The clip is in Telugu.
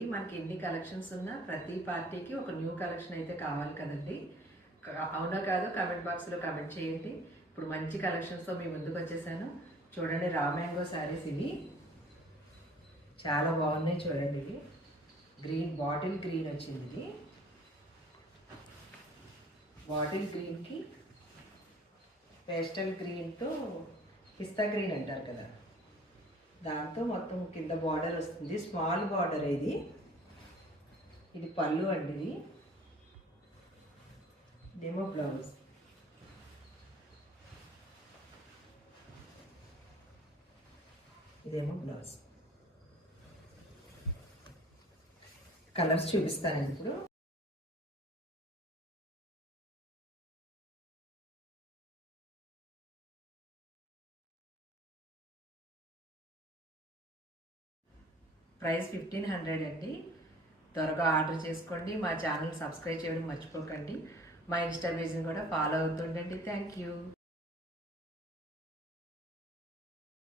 మనకి ఎన్ని కలెక్షన్స్ ఉన్నా ప్రతి పార్టీకి ఒక న్యూ కలెక్షన్ అయితే కావాలి కదండి. అవునా కాదు కామెంట్ బాక్స్లో కామెంట్ చేయండి. ఇప్పుడు మంచి కలెక్షన్స్తో మీ ముందుకు వచ్చేసాను. చూడండి, రా మ్యాంగో శారీస్ ఇవి చాలా బాగున్నాయి. చూడండి, ఇవి గ్రీన్, బాటిల్ గ్రీన్ వచ్చింది. ఇది బాటిల్ గ్రీన్కి పేస్టల్ గ్రీన్తో పిస్తా గ్రీన్ అంటారు కదా, దాంతో మొత్తం కింద బార్డర్ వస్తుంది. స్మాల్ బార్డర్ ఇది. ఇది పళ్ళు అండి. ఇదేమో బ్లౌజ్. ఇదేమో బ్లౌజ్. కలర్స్ చూపిస్తాను ఇప్పుడు. ప్రైస్ 1500 అండి. త్వరగా ఆర్డర్ చేసుకోండి. మా ఛానల్ సబ్స్క్రైబ్ చేయడం మర్చిపోకండి. మా ఇన్స్టా పేజ్ని కూడా ఫాలో అవుతుండండి. Thank you.